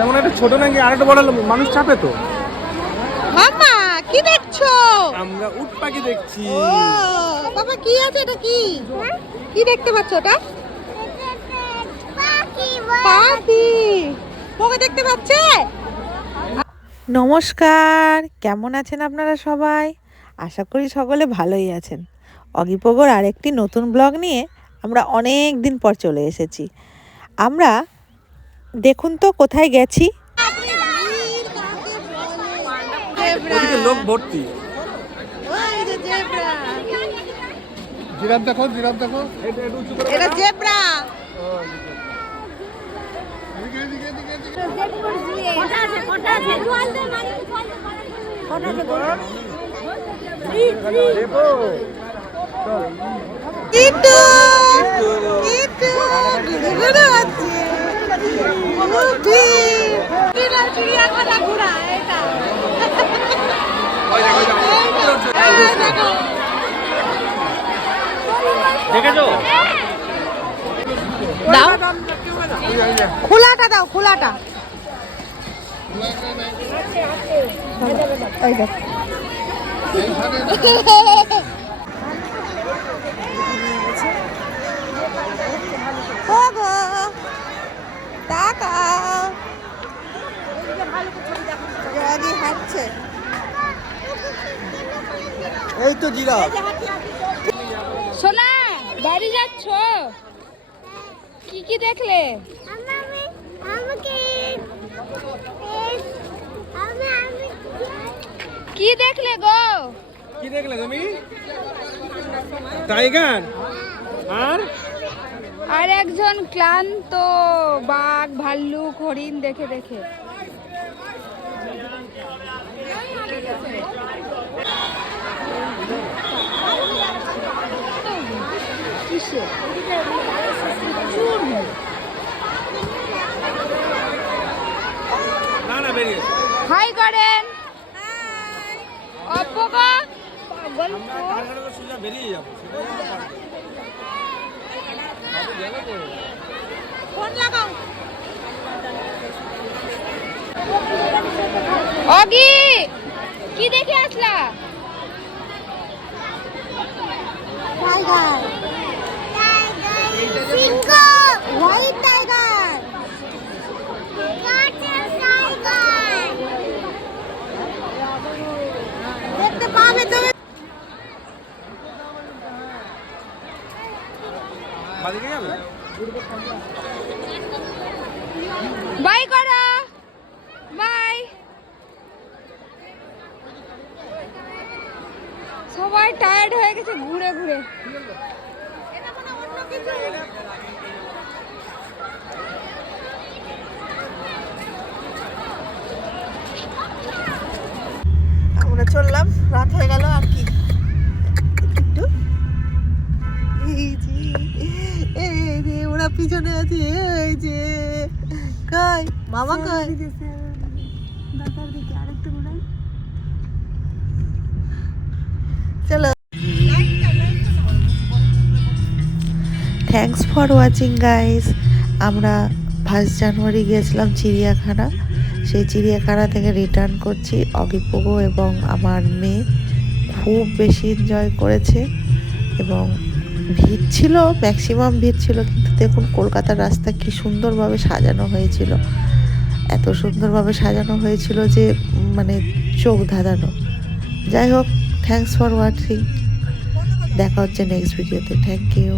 তেমন একটা ছোট নাকি আর একটা বড় মানুষ চাপে তো। মামা কি দেখছো? আমরা উট পাখি দেখছি। ও বাবা কি আছে এটা? কি কি দেখতে পাচ্ছ? ওটা পাখি। ওকে দেখতে পাচ্ছে? নমস্কার, কেমন আছেন আপনারা সবাই? আশা করি সকলে ভালোই আছেন। অগিপোগোর আরেকটি নতুন ব্লগ নিয়ে আমরা অনেক দিন পর চলে এসেছি। আমরা দেখুন তো কোথায় গেছি। ওদিকে লোক ভর্তি। জিরাফ দেখো, জিরাফ দেখো। এটা জেব্রা। কিটু কিটু ঘুরে আছে। মুটি কিরা চিড়িয়াখানা ঘোরা এটা। দেখেছো? দাও খোলাটা, দাও খোলাটা। এই দেখ হাঁটছে। এই তো জিরাফ। সোনা বাড়ি যাচ্ছ? কি কি দেখলে? কি দেখলে গো? কি দেখলে তুমি? টাইগার আর একজন ক্লান্ত বাঘ, ভাল্লুক, হরিণ দেখে দেখে। কিসে? না না বেরিয়ে হাই করেন। অপগো পাগল সোজা বেরিয়ে যাবো। ফোন লাগাও। অগি কি দেখে আসলা? টাইগার, সিংহ, হোয়াইট টাইগার। দেখতে পাবে তুমি। বাদিকে যাবে? বাই করো, বাই। সবাই টায়ার্ড হয়ে গেছে ঘুরে ঘুরে। আমরা চললাম, রাত হয়ে গেল আর কি। একটু এই যে ওরা পিছনে আছে। এই যে কই মামা, কই চলো। Thanks for watching guys. আমরা 1 জানুয়ারি গিয়েছিলাম চিড়িয়াখানা। সেই চিড়িয়াখানা থেকে রিটার্ন করছি। অগিপোগো এবং আমার মেয়ে খুব বেশি এনজয় করেছে এবং ভিড় ছিল, ম্যাক্সিমাম ভিড় ছিল। কিন্তু দেখুন কলকাতার রাস্তা কি সুন্দরভাবে সাজানো হয়েছিল। এত সুন্দরভাবে সাজানো হয়েছিল যে মানে চোখ ধাঁধানো। যাই হোক, থ্যাঙ্কস ফর ওয়াচিং। দেখা হচ্ছে নেক্সট ভিডিওতে। Thank you.